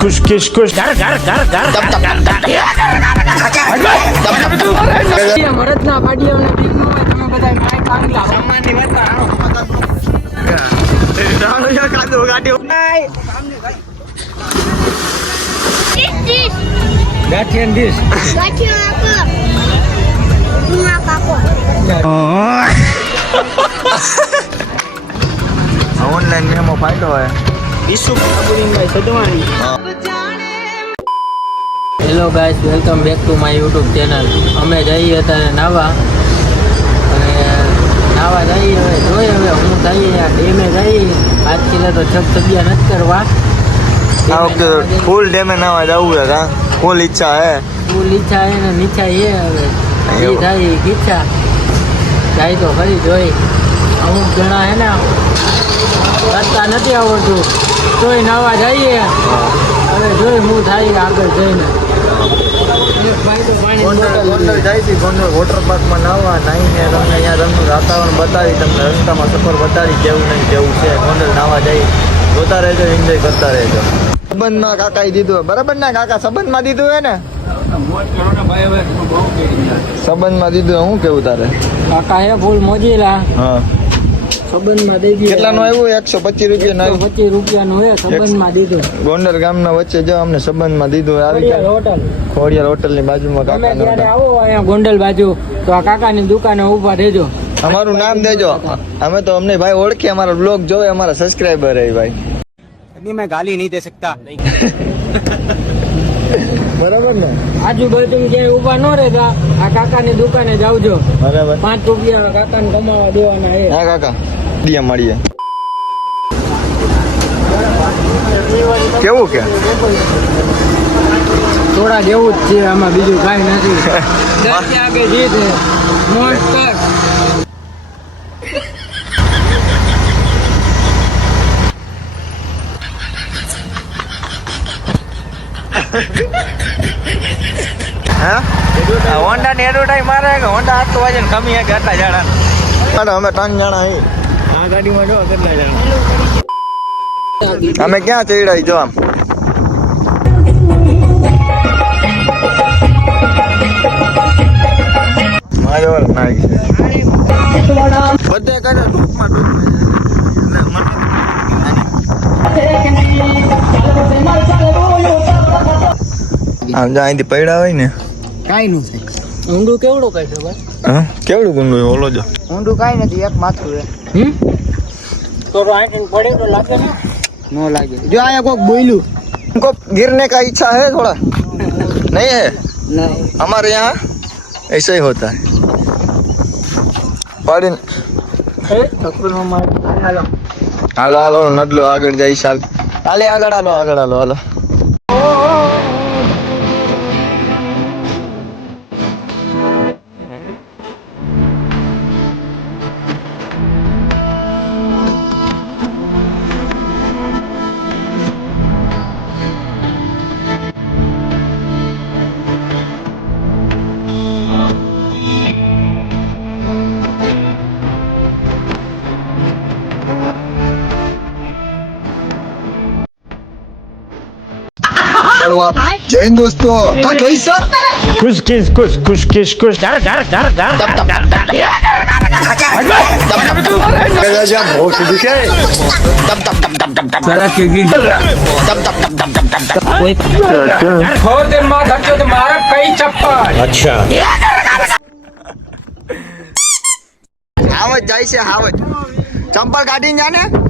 Kus kish kus, dar dar dar dar, tap dar dar. Dar dar dar dar, tap Gak tian dis. Gak tian apa? Bunga apa kok? Oh. Online mobile doa. Isu kita punya itu doang. Ya. Hello guys welcome back to my YouTube channel અમે જઈએ અત્યારે નાવા. અને નાવા જઈએ હવે જોઈએ હવે હું જઈએ આ ડેમે જઈએ. કિલો તો છપ છબિયા નથી કરવા. આ વખતે ફૂલ ડેમે નાવા જવું છે કા? ફૂલ ઈચ્છા હે? ફૂલ ઈચ્છા હે ને નીચા એ હવે. એ. થાય ઈચ્છા. જાય તો ખરી જોઈ. અમુક જણા હે ને રસ્તા નથી આવડતું. તોય નાવા જઈએ. હવે જોઈ હું થાય આગળ જઈને. ગોંડલ જાય છે ગોંડલ વોટર પાર્કમાં નાહીને તમને અહીંયા તમને વાતાવરણ બતાવી તમને રસ્તામાં સફર બતાવી કેવું નહીં કેવું છે. ગોંડલ નાવા જઈ જોતા રહેજો એન્જોય કરતા રહેજો. સંબંધમાં કાકાએ દીધું બરાબર ને? કાકા સંબંધમાં દીધું હે ને? સંબંધમાં દીધું હું કેવું તારે? કાકા હે ફૂલ મોજીલા. હા. ઊભા રહેજો. અમારું નામ દેજો. અમે તો અમને ભાઈ ઓળખે અમારો બ્લોગ જોવે અમારા સબસ્ક્રાઇબર હે ભાઈ. અભી મેં ગાલી નહીં દે શકતા. બરાબર ને? આજુબાજુ ક્યાંય ઊભા ન રહેતા આ કાકાની દુકાને જાવજો. બરાબર. પાંચ રૂપિયા કાકાને કમાવા દેવાના હે. હા કાકા. દિયા મળીએ કેવું કે? થોડા જેવું જ છે આમાં બીજું કાંઈ નથી. દસ કે આગે જીત હે મોસ્ટર હા? હોન્ડા ની એડવર્ટાઈઝ મારે કે હોન્ડા આટલો વાજે કમી હે કે આટલા જાડા. અમે ત્રણ જણા હી આ ગાડીમાં જો કેટલા જણા? અમે ક્યાં ચડ્યા જો આમ? બધે કરે ટૂંકમાં ટૂંકમાં આમ જો અહીંથી પડ્યા હોય ને. કાંઈ નું થાય ઊંડું કેવડું કાઢ્યો ભાઈ? હા? કેવડું ઊંડું ઓલો જો. ઊંડું કાઈ નથી એક માથું હે હમ? તો આઈટન પડે તો લાગે ને નો લાગે જો આયા કોક બોલ્યું हमको गिरने का इच्छा है थोड़ा नहीं है નહીં हमारे यहाँ ऐसा ही होता है પડીને એ ઠકરમાં માર હાલો હાલો હાલો નડલો આગળ જાય ચાલ હાલે આગળ હાલો આગળ હાલો હાલો कड़वा जैन दोस्तों था कैसा कुछ किस कुछ कुछ किस कुछ डर डर डर डर अच्छा हावत जैसे हावत चंपल काटी जाने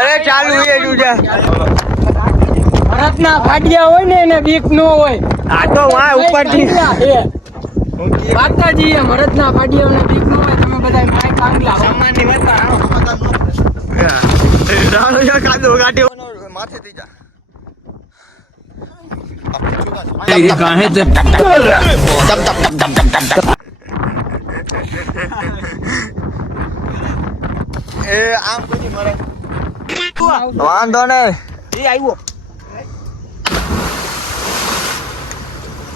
અરે ચાલુ એ જુજા ભરત ભરતના ફાડિયા હોય ને એને બીક ન હોય. આ તો વાય ઉપરથી. માતાજી એ ભરતના ફાડિયાઓને બીક ન હોય તમે બધા માય કાંગલા હો. કાદો માથે થઈ જા. એ આમ કોઈ મરે વાંધો નહીં એ આવ્યો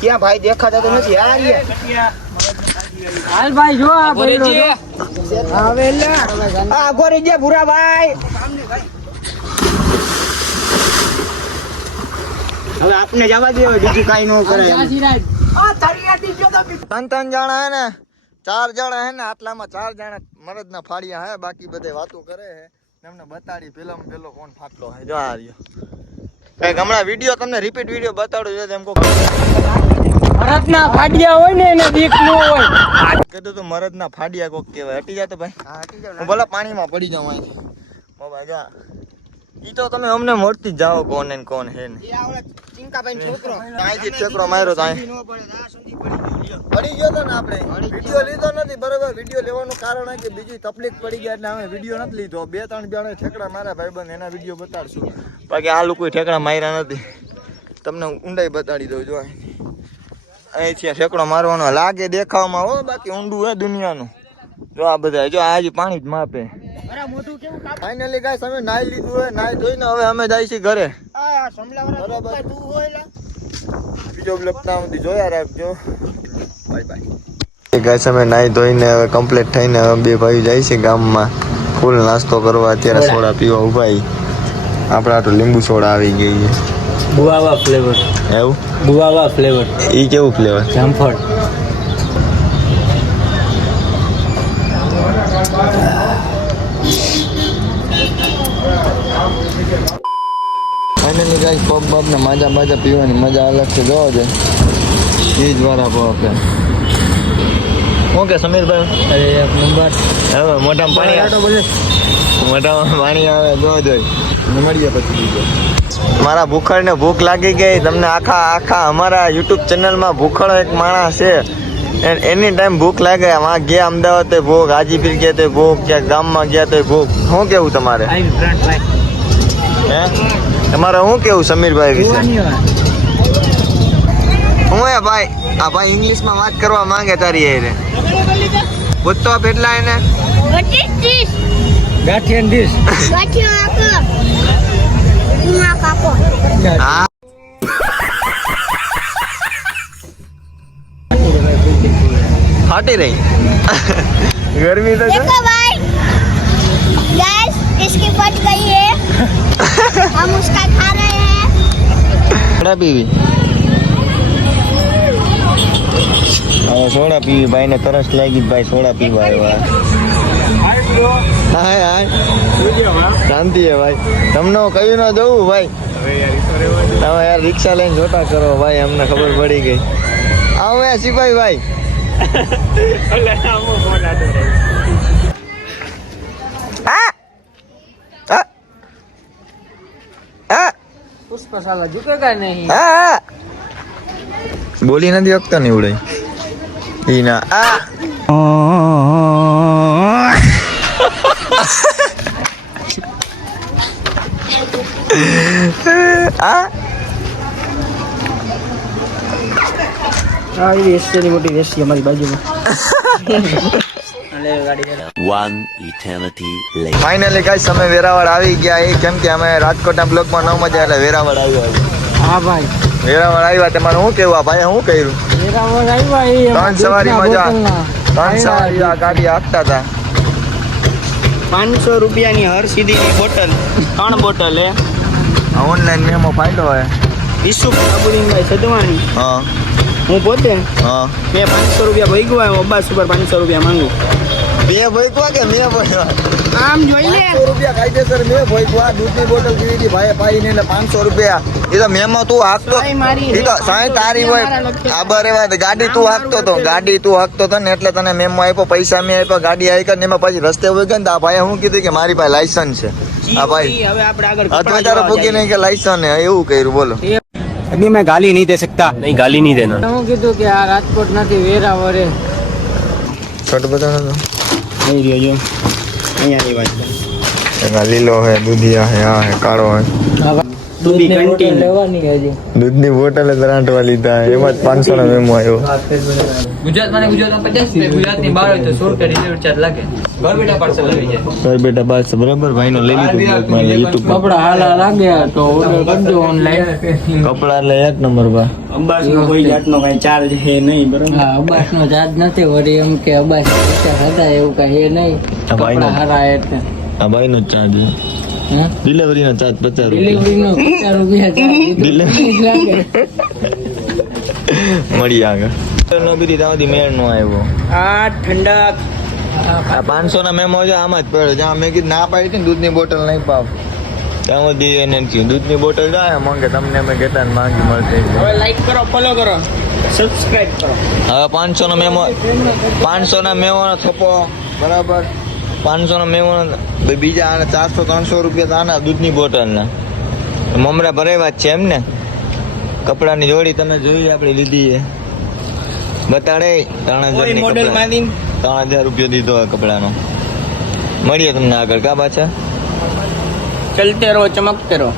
ક્યાં ભાઈ દેખાતા તો નથી. હાલ ભાઈ જો આ ભર્યો જો. આ ગોરી જે ભૂરા ભાઈ હવે આપને જવા દે બીજું કાઈ ન કરે. આ સિરાજ. ત્રણ ત્રણ જણા હે ને ચાર જણા હે ને આટલામાં ચાર જણા મરદ ના ફાડ્યા હે બાકી બધે વાતો કરે હે. તમને બતાડી પેલો પેલો કોણ ફાટલો હે. જો આ રહ્યો. કંઈક હમણાં વીડિયો તમને રિપીટ વીડિયો બતાડું છે તેમ કહું ભરતના ફાડિયા હોય ને એને દીક નો હોય. કીધું તો મરદ ના ફાડ્યા કોક કહેવાય. હટી જા તો ભાઈ. હું ભલે પાણીમાં પડી જાઉં અહીં. ભાઈ જા. ઈ તો તમે અમને મળતી જ જાઓ કોણ ને ને. કોણ હે ને અહીંથી જ છોકરો. માર્યો તો અહીં પડી ગયો. તો ને આપણે. વિડિયો લીધો નથી બરોબર. વીડિયો લેવાનું કારણ કે બીજી તકલીફ પડી ગયા એટલે અમે વીડિયો નથી લીધો. બે ત્રણ જણા ઠેકડા મારા ભાઈબંધ એના વીડિયો બતાડશું. બાકી આ લોકો ઠેકડા માર્યા નથી. તમને ઊંડાઈ બતાડી દઉં જો અહીંથી. ઠેકડો મારવાનો. લાગે દેખાવામાં હો બાકી ઊંડું હે દુનિયાનું. જો આ બધા જો આજે પાણી જ માપે. ફાઇનલી ગાઈસ અમે નાઈ લીધું હે નાઈ ધોઈને હવે અમે જાય છીએ ઘરે. બરાબર. બીજો બ્લોક ના સુધી જોયા રાખજો. બાય બાય ગાઈસ અમે નાઈ ધોઈને હવે કમ્પ્લીટ થઈને હવે બે ભાઈ જાય છે ગામમાં. ફૂલ નાસ્તો કરવા અત્યારે સોડા પીવા ઊભા ઈ. આપણે તો લીંબુ સોડા આવી ગઈ છે. ગુઆવા ફ્લેવર એવું? બુઆવા ફ્લેવર ઈ કેવું ફ્લેવર જામફળ. ગાઈસ પબ બબ ને માજા માજા પીવાની મજા અલગ છે જોવો છે. એ જ વાળા પબ શું કે સમીરભાઈ? અરે એક નંબર હવે મોઢામાં પાણી આવે. પાણી આવે જો જોઈ. મળીએ પછી બીજો. મારા ભૂખડ ને ભૂખ લાગી ગઈ તમને આખા આખા અમારા યુટ્યુબ ચેનલમાં ભૂખડ એક માણસ છે. એની ટાઈમ ભૂખ લાગે આમાં ગયા અમદાવાદ તો ભૂખ હાજીપીર ગયા તો ભૂખ ક્યાંક ગામમાં ગયા તો ભૂખ. શું કેવું તમારે? હે? તમારે શું કેવું સમીરભાઈ વિશે હું હે ભાઈ આ ભાઈ ઇંગ્લિશમાં વાત કરવા માંગે તારી હારે પૂછતો આપ એટલા એને What is this? ગાંઠિયન dish What you have? Bunga kako. હા ફાટી રહી ગરમી તો છે देखो भाई गैस इसकी फट गई है हम उसका खा रहे हैं સોડા પીવી હવે સોડા પીવી ભાઈ ને તરસ લાગી ભાઈ સોડા પીવા આવ્યા હાય હાય શાંતિ હે ભાઈ તમને હું કહ્યું ના જવું ભાઈ તમે યાર રિક્ષા લઈને જોતા કરો ભાઈ અમને ખબર પડી ગઈ આવો યાર સિપાહી ભાઈ પુષ્પ સાલા ઝુકેગા નહીં આ! બોલી નથી શકતો ને ઉડે ઈ ના આ આ આવી એસટી મોટી એસટી અમારી બાજુમાં One eternity later. Finally guys અમે વેરાવળ આવી ગયા. એ કેમ કે અમે રાજકોટના બ્લોકમાં ન મજા એટલે વેરાવળ આવ્યો હા ભાઈ. વેરાવળ આવ્યા તમારે શું કેવું આ ભાઈ શું કર્યું? વેરાવળ આવ્યા એ ત્રણ સવારી મજા. ત્રણ સવારી આ ગાડી આપતા હતા. પાંચસો રૂપિયાની હર સીધીની બોટલ. ત્રણ બોટલ હે ઓનલાઈન મેમો ફાયદો હોય. ઈસુ અબુદીનભાઈ સદવાણી હા. હું પોતે? હા. મેં પાંચસો રૂપિયા ભોગવા અબ્બાસ ઉપર પાંચસો રૂપિયા માંગુ. બે ભોગવા કે મેં ભોગવા આમ જોઈ લે. પાંચસો રૂપિયા કાયદેસર મેં ભોગવા દૂધની બોટલ પીવી હતી ભાઈ પાઈને એટલે પાંચસો રૂપિયા. એ તો મેમો તું હાકતો એ તો સાઈ તારી હોય. મારા લખ્યા. આ બરે વાત. ગાડી તું હાકતો તો. ગાડી તું હાકતો તો ને એટલે તને મેમો આપ્યો પૈસા મેં આપ્યો ગાડી આવી ને એમાં પછી રસ્તે ઊભી ગઈ ને આ ભાઈ હું કીધું કે મારી પાસે લાયસન્સ છે. હા ભાઈ. હવે આપણે આગળ અત્યારે ભૂકી નહીં કે લાયસન્સ ને એવું કર્યું બોલો. अभी मैं गाली नहीं दे सकता नहीं गाली नहीं देना હું કીધું કે આ રાજકોટ નથી વેરા વરે છોટ બતાવો नहीं रियो जो અહીંયા વાત તો લીલો હે દૂધિયા હે આ હે કાળો હે દૂધની બોટલ લેવાની હજી. દૂધની બોટલ જ રાંટવા લીધા. એમાં જ પાંચસો નો મેમો આવ્યો. ગુજરાતમાં ગુજરાતમાં પચાસ ગુજરાતની બહાર હોય તો સો રૂપિયા ડિલિવરી ચાર્જ લાગે. ઘર બેઠા પાર્સલ આવી જાય. સર બેટા બસ બરાબર? ભાઈ લઈ લીધું યુટ્યુબ કપડા હાલા લાગ્યા તો ઓર્ડર કરજો ઓનલાઈન કપડા એટલે એક નંબર બા. અંબાસ નો કોઈ જાતનો કઈ ચાર્જ હે નહીં બરોબર? હા અબાસ નો ચાર્જ નથી વળી એમ કે અબાસ હતા એવું કઈ હે નહીં. કપડા હારા એટલે. આ ભાઈનો ચાર્જ ડિલિવરી નો ચાર્જ પચાસ રૂપિયા. મળી આગળ નો બીજી તમારી મેળ નો આવ્યો. આ ઠંડક આ પાંચસો ના મેમો છે આમ જ પડે. જ્યાં મેં કીધું ના પાડી હતી ને દૂધની બોટલ નહીં પાવ. ત્યાં સુધી એને કીધું દૂધની બોટલ જાય મંગે તમને અમે કેટલા માંગી મળશે. હવે લાઈક કરો ફોલો કરો. સબસ્ક્રાઇબ કરો. હવે પાંચસો નો મેમો પાંચસો ના મેમો નો થપ્પો. બરાબર? પાંચસો નો મેવો બીજા આને ચારસો ત્રણસો રૂપિયા તો આના દૂધની બોટલના. મમરા ભરાવ્યા જ છે એમ ને? કપડાની જોડી તમે જોઈ આપણે લીધી છે બતાડે ત્રણ હજાર ત્રણ હજાર રૂપિયો દીધો હોય કપડાનો. મળીએ તમને આગળ. કા પાછા? ચલતે રહો ચમકતે રહો.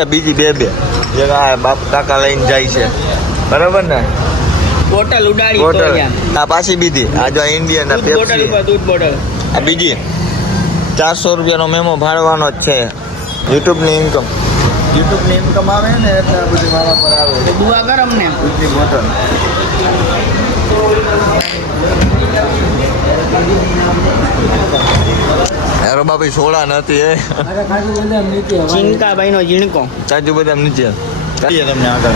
આ બીજી બે બે. જે આ બાપ કાકા લઈને જાય છે. બરાબર ને? બોટલ ઉડાડી બોટલ. આ પાછી બીજી. આ જો ઇન્ડિયન દૂધ બોટલ દૂધ બોટલ. આ બીજી. ચારસો રૂપિયાનો મેમો ભાડવાનો જ છે. યુટ્યુબની ઇન્કમ યુટ્યુબની ઇન્કમ આવે ને એટલે આ બધી મારા પર આવે. દુઆ કર અમને. બોટલ હેરો બાપી સોડા નથી એ. અરે ખાલી બધા નીચે હોય. ચિંકાભાઈ નો ઝીણકો. ચાચુ બધા નીચે. ચાલીએ તમને આગળ